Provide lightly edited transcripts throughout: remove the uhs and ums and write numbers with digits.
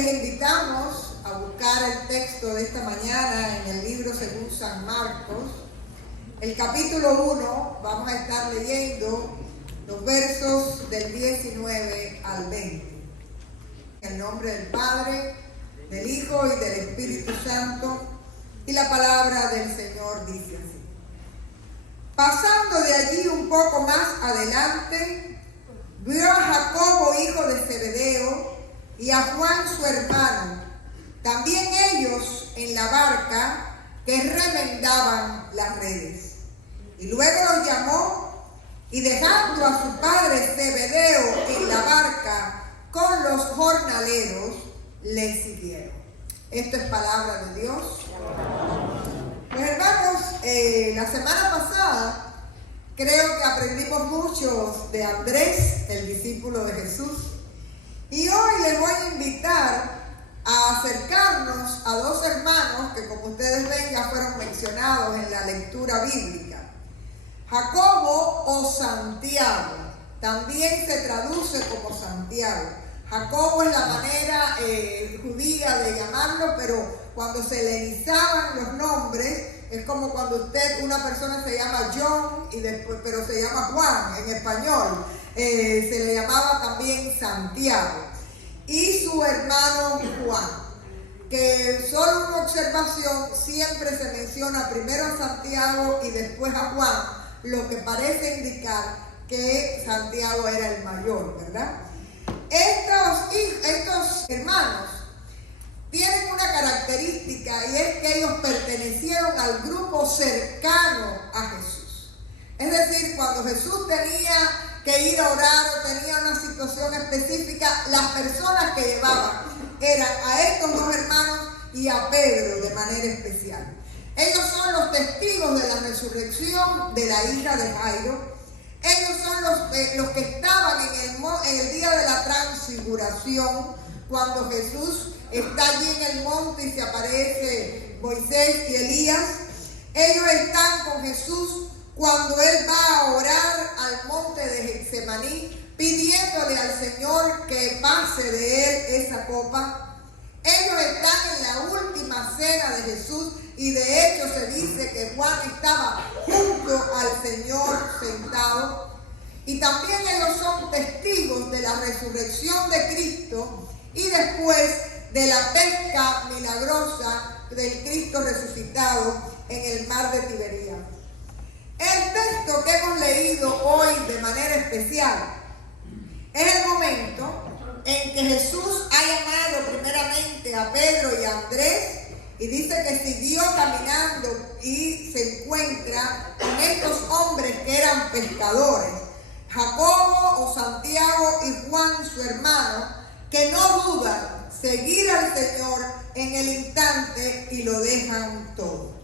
les invitamos a buscar el texto de esta mañana en el libro según San Marcos. El capítulo 1, vamos a estar leyendo los versos del 19 al 20. En el nombre del Padre, del Hijo y del Espíritu Santo, y la palabra del Señor dice así. Pasando de allí un poco más adelante, vio a Jacobo, hijo de Zebedeo, y a Juan su hermano, también ellos en la barca, que remendaban las redes. Y luego los llamó, y dejando a su padre Zebedeo en la barca con los jornaleros, le siguieron. Esto es palabra de Dios. Pues hermanos, la semana pasada creo que aprendimos mucho de Andrés, el discípulo de Jesús. Y hoy les voy a invitar a acercarnos a dos hermanos que, como ustedes ven, ya fueron mencionados en la lectura bíblica. Jacobo o Santiago, también se traduce como Santiago. Jacobo es la manera judía de llamarlo, pero cuando se helenizaban los nombres, es como cuando una persona se llama John, y después, pero se llama Juan en español. Se le llamaba también Santiago, y su hermano Juan, que solo una observación, siempre se menciona primero a Santiago y después a Juan, lo que parece indicar que Santiago era el mayor, ¿verdad? Estos hermanos tienen una característica, y es que ellos pertenecieron al grupo cercano a Jesús. Es decir, cuando Jesús tenía que ir a orar o tenía una situación específica, las personas que llevaban eran a estos dos hermanos y a Pedro de manera especial. Ellos son los testigos de la resurrección de la hija de Jairo. Ellos son los que estaban en el día de la transfiguración, cuando Jesús está allí en el monte y se aparece Moisés y Elías. Ellos están con Jesús cuando Él va a orar al monte de Getsemaní, pidiéndole al Señor que pase de Él esa copa. Ellos están en la última cena de Jesús, y de hecho se dice que Juan estaba junto al Señor sentado. Y también ellos son testigos de la resurrección de Cristo y después de la pesca milagrosa del Cristo resucitado en el mar de Tiberíades. El texto que hemos leído hoy de manera especial es el momento en que Jesús ha llamado primeramente a Pedro y a Andrés, y dice que siguió caminando y se encuentra con estos hombres que eran pescadores, Jacobo o Santiago y Juan su hermano, que no dudan seguir al Señor en el instante y lo dejan todo.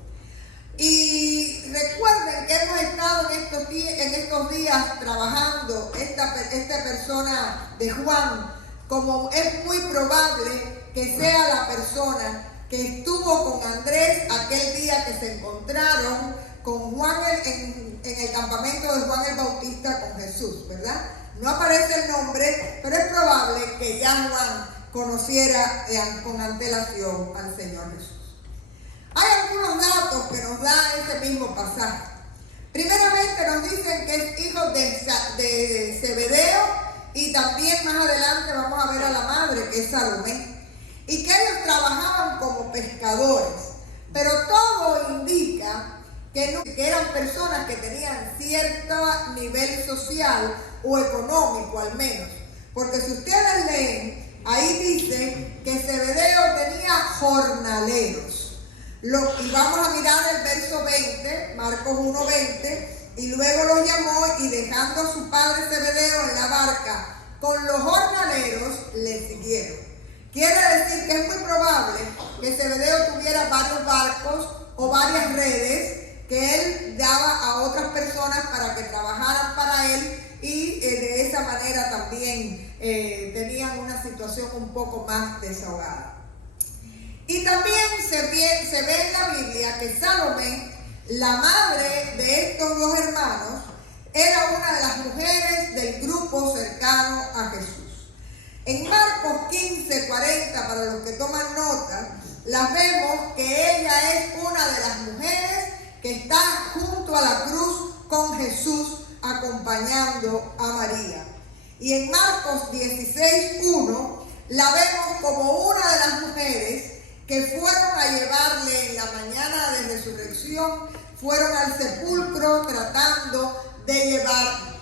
Y recuerden que hemos estado en estos días trabajando esta persona de Juan, como es muy probable que sea la persona que estuvo con Andrés aquel día que se encontraron con Juan en el campamento de Juan el Bautista con Jesús, ¿verdad? No aparece el nombre, pero es probable que ya Juan conociera con antelación al Señor Jesús. Hay algunos datos que nos da ese mismo pasaje. Primeramente nos dicen que es hijo de Zebedeo, y también más adelante vamos a ver a la madre, que es Salomé, y que ellos trabajaban como pescadores. Pero todo indica que eran personas que tenían cierto nivel social o económico al menos. Porque si ustedes leen, ahí dice que Zebedeo tenía jornaleros. Y vamos a mirar el verso 20, Marcos 1:20, y luego los llamó, y dejando a su padre Zebedeo en la barca con los jornaleros, le siguieron. Quiere decir que es muy probable que Zebedeo tuviera varios barcos o varias redes que él daba a otras personas para que trabajaran para él, y de esa manera también tenían una situación un poco más desahogada. Y también se ve en la Biblia que Salomé, la madre de estos dos hermanos, era una de las mujeres del grupo cercano a Jesús. En Marcos 15:40, para los que toman nota, las vemos que ella es una de las mujeres que está junto a la cruz con Jesús acompañando a María. Y en Marcos 16:1 la vemos como una de las mujeres que fueron a llevarle en la mañana de resurrección, fueron al sepulcro tratando de llevar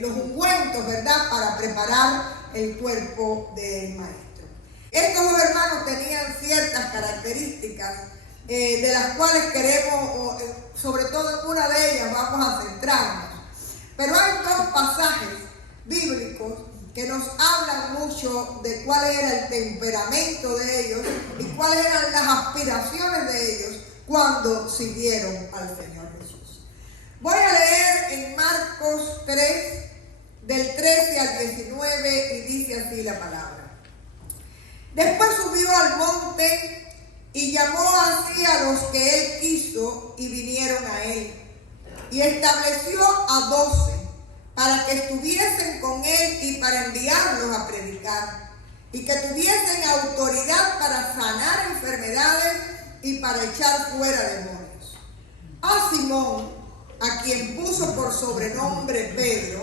los ungüentos, ¿verdad?, para preparar el cuerpo del maestro. Estos dos hermanos tenían ciertas características de las cuales queremos, sobre todo en una de ellas vamos a centrarnos. Pero hay dos pasajes bíblicos que nos hablan mucho de cuál era el temperamento de ellos y cuáles eran las aspiraciones de ellos cuando siguieron al Señor Jesús. Voy a leer en Marcos 3, del 13 al 19, y dice así la palabra. Después subió al monte y llamó así a los que él quiso y vinieron a él. Y estableció a 12 para que estuviesen con él y para enviarlos a predicar, y que tuviesen autoridad para sanar enfermedades y para echar fuera demonios. A Simón, a quien puso por sobrenombre Pedro,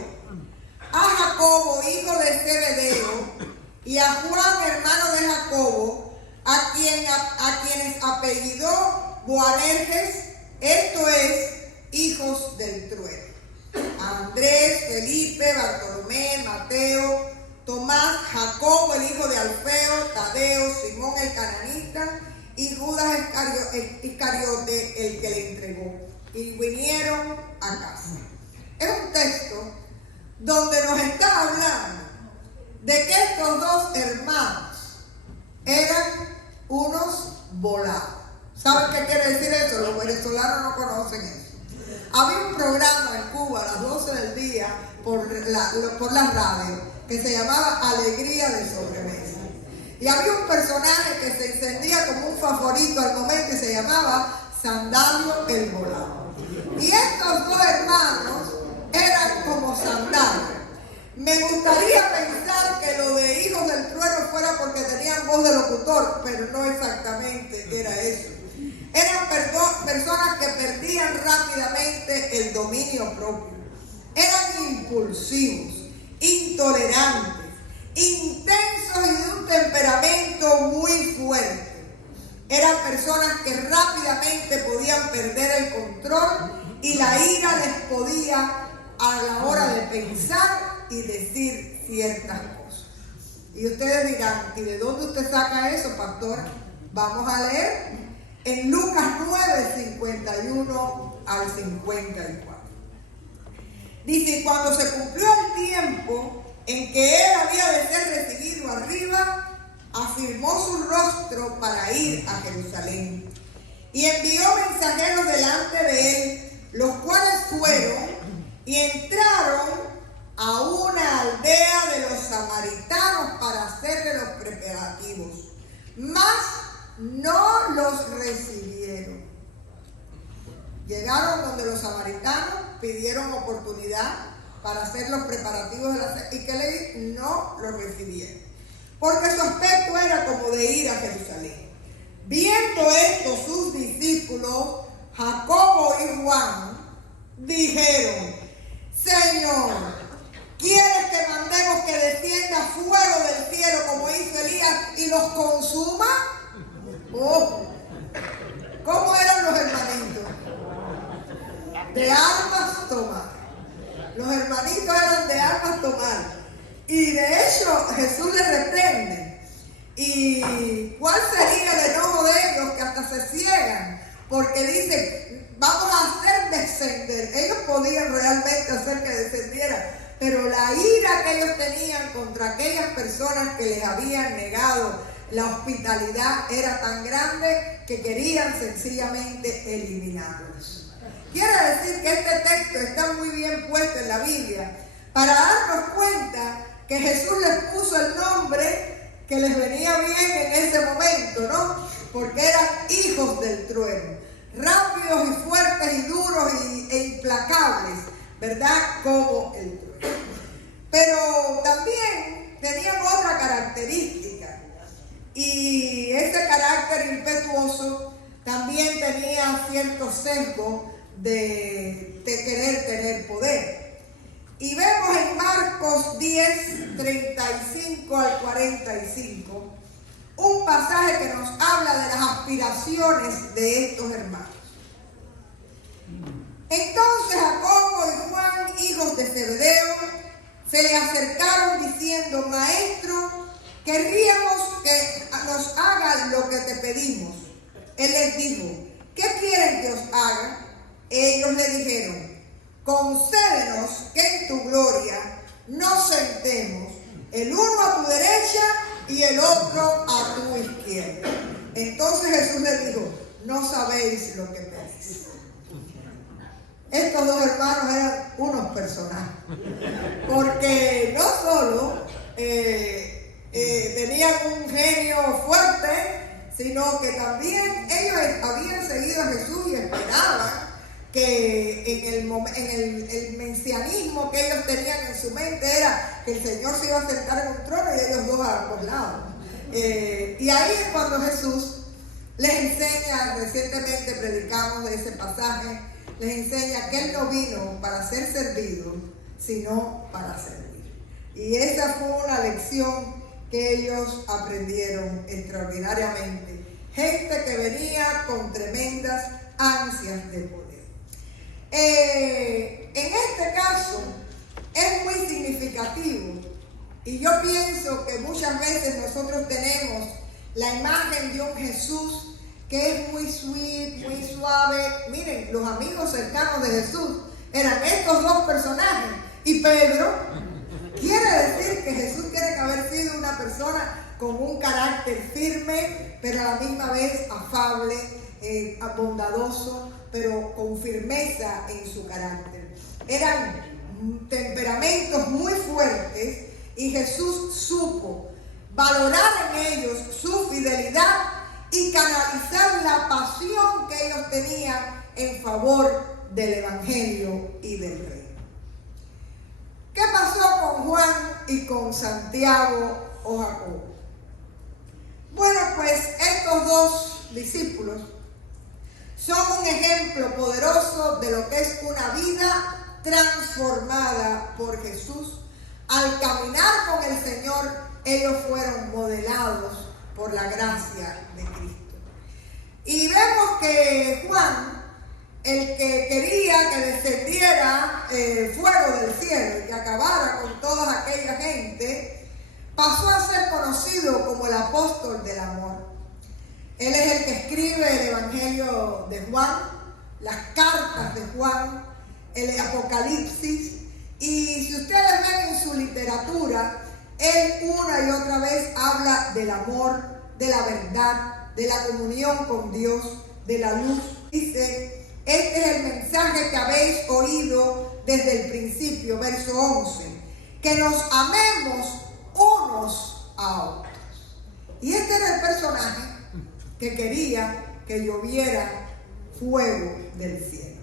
a Jacobo, hijo de Zebedeo, y a Juan, hermano de Jacobo, a quienes apellidó Boanerges, esto es, hijos del trueno. A Andrés, Felipe, Bartolomé, Mateo, Tomás, Jacobo, el hijo de Alfeo, Tadeo, Simón el cananita, y Judas Iscariote, el que le entregó. Y vinieron a casa. Es un texto donde nos está hablando de que estos dos hermanos eran unos volados. ¿Saben qué quiere decir eso? Los venezolanos no conocen eso. Había un programa en Cuba a las 12 del día por la radio que se llamaba Alegría de Sobremesa. Y había un personaje que se encendía como un favorito al momento y se llamaba Sandalio el Volado. Y estos dos hermanos eran como Sandalio. Me gustaría pensar que lo de hijos del trueno fuera porque tenían voz de locutor, pero no exactamente era eso. Eran personas que perdían rápidamente el dominio propio. Eran impulsivos, intolerantes, intensos y de un temperamento muy fuerte. Eran personas que rápidamente podían perder el control y la ira les podía a la hora de pensar y decir ciertas cosas. Y ustedes dirán, ¿y de dónde usted saca eso, pastora? Vamos a leer en Lucas 9, 51 al 54. Dice, cuando se cumplió el tiempo en que él había de ser recibido arriba, afirmó su rostro para ir a Jerusalén. Y envió mensajeros delante de él, los cuales fueron y entraron a una aldea de los samaritanos para hacerle los preparativos. Mas no los recibieron. Llegaron donde los samaritanos, pidieron oportunidad para hacer los preparativos de la y que le no los recibieron, porque su aspecto era como de ir a Jerusalén. Viendo esto sus discípulos, Jacobo y Juan, dijeron: Señor, ¿quieres que mandemos que descienda fuego del cielo como hizo Elías y los consuma? Oh, ¿cómo eran los hermanitos? De armas tomar. Los hermanitos eran de armas tomar. Y de hecho Jesús les reprende. ¿Y cuál sería el enojo de ellos? Que hasta se ciegan. Porque dicen, vamos a hacer descender. Ellos podían realmente hacer que descendieran. Pero la ira que ellos tenían contra aquellas personas que les habían negado la hospitalidad era tan grande que querían sencillamente eliminarlos. Quiere decir que este texto está muy bien puesto en la Biblia para darnos cuenta que Jesús les puso el nombre que les venía bien en ese momento, ¿no? Porque eran hijos del trueno, rápidos y fuertes y duros e implacables, ¿verdad? Como el trueno. Pero también tenían otra característica. Y este carácter impetuoso también tenía cierto sesgo de querer tener poder. Y vemos en Marcos 10, 35 al 45, un pasaje que nos habla de las aspiraciones de estos hermanos. Entonces Jacobo y Juan, hijos de Zebedeo, se le acercaron diciendo: Maestro, querríamos que nos hagan lo que te pedimos. Él les dijo: ¿qué quieren que os haga? Ellos le dijeron: concédenos que en tu gloria nos sentemos, el uno a tu derecha y el otro a tu izquierda. Entonces Jesús les dijo: no sabéis lo que pedís. Estos dos hermanos eran unos personajes, porque no solo tenían un genio fuerte, sino que también ellos habían seguido a Jesús y esperaban que el mesianismo que ellos tenían en su mente era que el Señor se iba a sentar en un trono y ellos dos a ambos lados. Y ahí es cuando Jesús les enseña, recientemente predicamos de ese pasaje, les enseña que Él no vino para ser servido, sino para servir. Y esa fue una lección que ellos aprendieron extraordinariamente. Gente que venía con tremendas ansias de poder. En este caso es muy significativo, y yo pienso que muchas veces nosotros tenemos la imagen de un Jesús que es muy sweet, muy suave. Miren, los amigos cercanos de Jesús eran estos dos personajes y Pedro. Quiere decir que Jesús tiene que haber sido una persona con un carácter firme, pero a la misma vez afable, bondadoso, pero con firmeza en su carácter. Eran temperamentos muy fuertes y Jesús supo valorar en ellos su fidelidad y canalizar la pasión que ellos tenían en favor del Evangelio y del Reino. ¿Qué pasó con Juan y con Santiago o Jacobo? Bueno, pues estos dos discípulos son un ejemplo poderoso de lo que es una vida transformada por Jesús. Al caminar con el Señor, ellos fueron modelados por la gracia de Cristo. Y vemos que Juan, el que quería que descendiera fuego del cielo y que acabara con toda aquella gente, pasó a ser conocido como el apóstol del amor. Él es el que escribe el Evangelio de Juan, las cartas de Juan, el Apocalipsis. Y si ustedes ven en su literatura, él una y otra vez habla del amor, de la verdad, de la comunión con Dios, de la luz. Dice: este es el mensaje que habéis oído desde el principio, verso 11, que nos amemos unos a otros. Y este era el personaje que quería que lloviera fuego del cielo.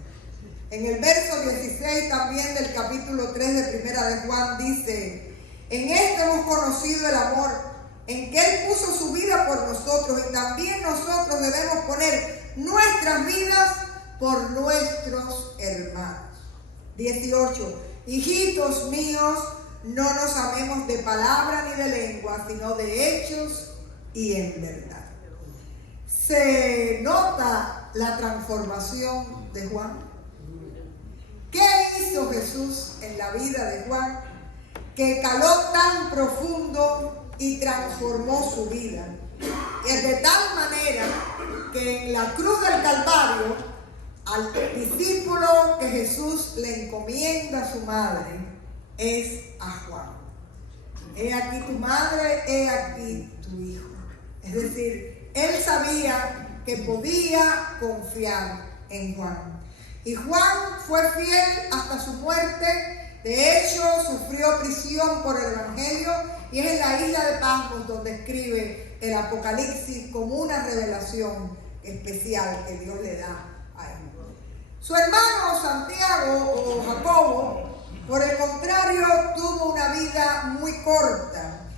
En el verso 16 también del capítulo 3 de Primera de Juan dice: en esto hemos conocido el amor, en que Él puso su vida por nosotros, y también nosotros debemos poner nuestras vidas por nuestros hermanos. 18. Hijitos míos, no nos amemos de palabra ni de lengua, sino de hechos y en verdad. Se nota la transformación de Juan. ¿Qué hizo Jesús en la vida de Juan que caló tan profundo y transformó su vida? Y de tal manera que en la cruz del Calvario, al discípulo que Jesús le encomienda a su madre es a Juan. He aquí tu madre, he aquí tu hijo. Es decir, él sabía que podía confiar en Juan. Y Juan fue fiel hasta su muerte. De hecho, sufrió prisión por el Evangelio, y es en la isla de Patmos donde escribe el Apocalipsis como una revelación especial que Dios le da a él. Su hermano Santiago o Jacobo, por el contrario, tuvo una vida muy corta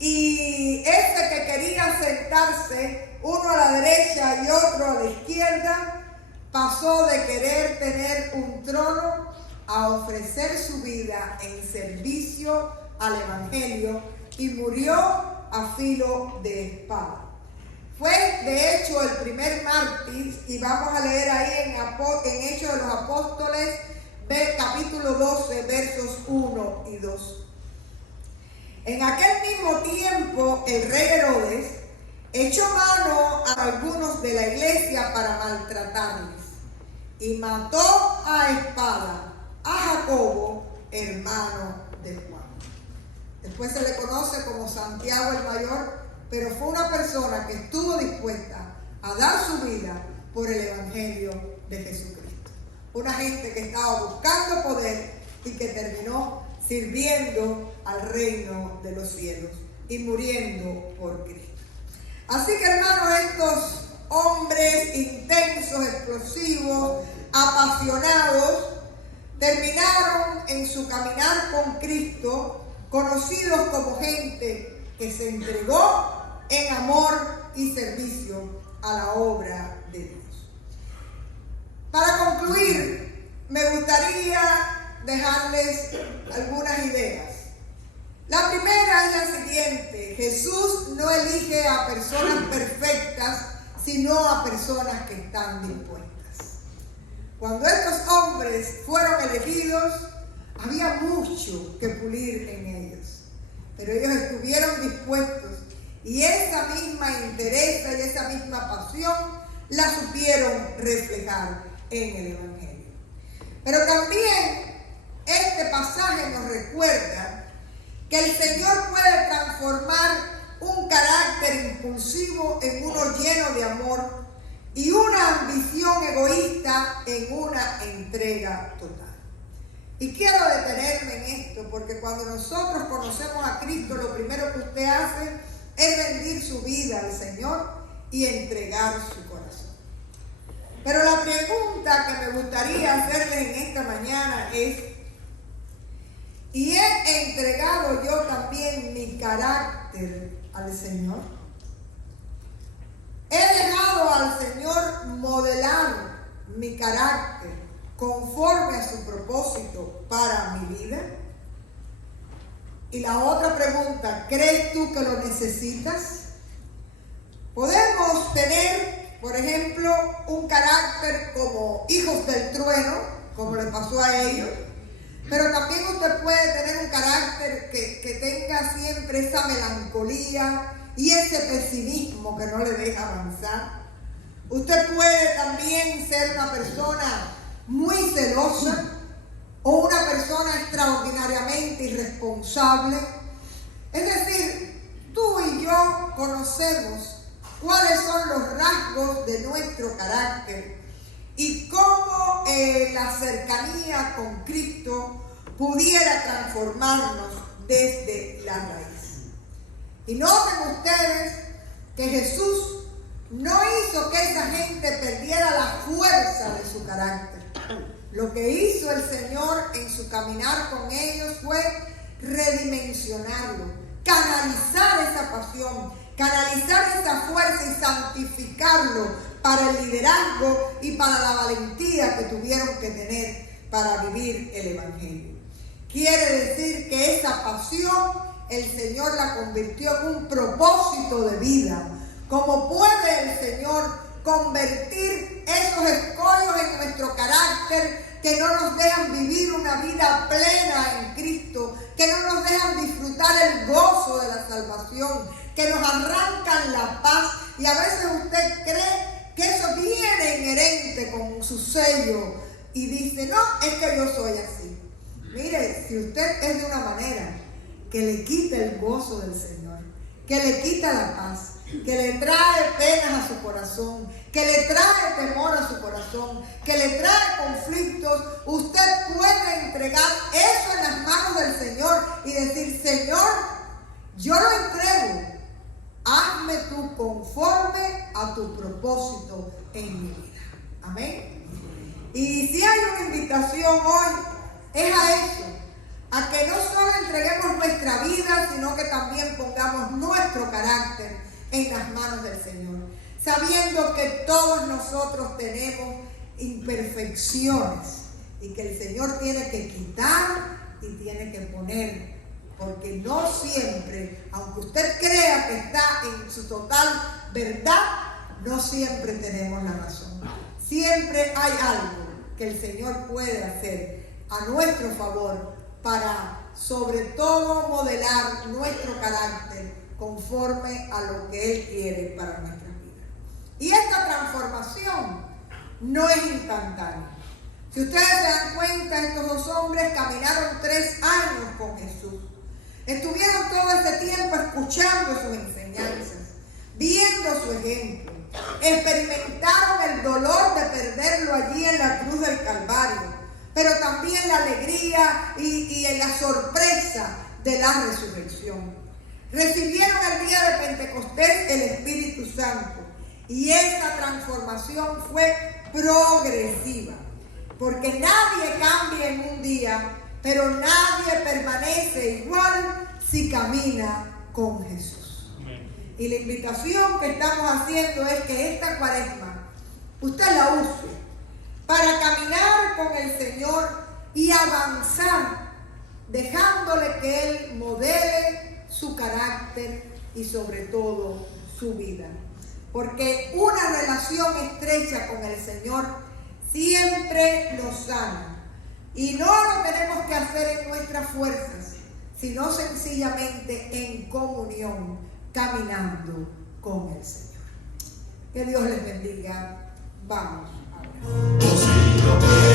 y ese que quería sentarse, uno a la derecha y otro a la izquierda, pasó de querer tener un trono a ofrecer su vida en servicio al Evangelio y murió a filo de espada. Fue de hecho el primer mártir, y vamos a leer ahí en Hechos de los Apóstoles, capítulo 12, versos 1 y 2. En aquel mismo tiempo el rey Herodes echó mano a algunos de la iglesia para maltratarles y mató a espada a Jacobo, hermano de Juan. Después se le conoce como Santiago el Mayor, pero fue una persona que estuvo dispuesta a dar su vida por el Evangelio de Jesucristo. Una gente que estaba buscando poder y que terminó sirviendo al reino de los cielos y muriendo por Cristo. Así que, hermanos, estos hombres intensos, explosivos, apasionados, terminaron en su caminar con Cristo, conocidos como gente que se entregó en amor y servicio a la obra de Dios. Para concluir, me gustaría dejarles algunas ideas. La primera es la siguiente: Jesús no elige a personas perfectas, sino a personas que están dispuestas. Cuando estos hombres fueron elegidos, había mucho que pulir en ellos, pero ellos estuvieron dispuestos y esa misma entereza y esa misma pasión la supieron reflejar en el Evangelio. Pero también este pasaje nos recuerda que el Señor puede transformar un carácter impulsivo en uno lleno de amor y una ambición egoísta en una entrega total. Y quiero detenerme en esto, porque cuando nosotros conocemos a Cristo, lo primero que usted hace es rendir su vida al Señor y entregar su corazón. Pero la pregunta que me gustaría hacerles en esta mañana es: ¿y he entregado yo también mi carácter al Señor? ¿He dejado al Señor modelar mi carácter conforme a su propósito para mi vida? Y la otra pregunta: ¿crees tú que lo necesitas? Podemos tener, por ejemplo, un carácter como hijos del trueno, como le pasó a ellos, pero también usted puede tener un carácter que tenga siempre esa melancolía y ese pesimismo que no le deja avanzar. Usted puede también ser una persona muy celosa o una persona extraordinariamente irresponsable. Es decir, tú y yo conocemos cuáles son los rasgos de nuestro carácter y cómo la cercanía con Cristo pudiera transformarnos desde la raíz. Y noten ustedes que Jesús no hizo que esa gente perdiera la fuerza de su carácter. Lo que hizo el Señor en su caminar con ellos fue redimensionarlo, canalizar esa pasión, canalizar esa fuerza y santificarlo para el liderazgo y para la valentía que tuvieron que tener para vivir el Evangelio. Quiere decir que esa pasión el Señor la convirtió en un propósito de vida. ¿Cómo puede el Señor convertir esos escollos en nuestro carácter que no nos dejan vivir una vida plena en Cristo, que no nos dejan disfrutar el gozo de la salvación, que nos arrancan la paz? Y a veces usted cree que eso viene inherente con su sello y dice: no, es que yo soy así. Mire, si usted es de una manera que le quita el gozo del Señor, que le quita la paz, que le trae penas a su corazón, que le trae temor a su corazón, que le trae conflictos, usted puede entregar eso en las manos del Señor y decir: Señor, yo lo entrego, hazme tú conforme a tu propósito en mi vida. Amén. Y si hay una invitación hoy, es a eso, a que no solo entreguemos nuestra vida, sino que también pongamos nuestro carácter en las manos del Señor, sabiendo que todos nosotros tenemos imperfecciones y que el Señor tiene que quitar y tiene que poner, porque no siempre, aunque usted crea que está en su total verdad, no siempre tenemos la razón. Siempre hay algo que el Señor puede hacer a nuestro favor para, sobre todo, modelar nuestro carácter conforme a lo que Él quiere para nuestras vidas. Y esta transformación no es instantánea. Si ustedes se dan cuenta, estos dos hombres caminaron 3 años con Jesús. Estuvieron todo ese tiempo escuchando sus enseñanzas, viendo su ejemplo. Experimentaron el dolor de perderlo allí en la cruz del Calvario, pero también la alegría y la sorpresa de la resurrección. Recibieron el día de Pentecostés el Espíritu Santo y esa transformación fue progresiva, porque nadie cambia en un día, pero nadie permanece igual si camina con Jesús. Y la invitación que estamos haciendo es que esta Cuaresma usted la use para caminar con el Señor y avanzar, dejándole que Él modele su carácter y sobre todo su vida. Porque una relación estrecha con el Señor siempre nos sana. Y no lo tenemos que hacer en nuestras fuerzas, sino sencillamente en comunión, caminando con el Señor. Que Dios les bendiga. Vamos ahora.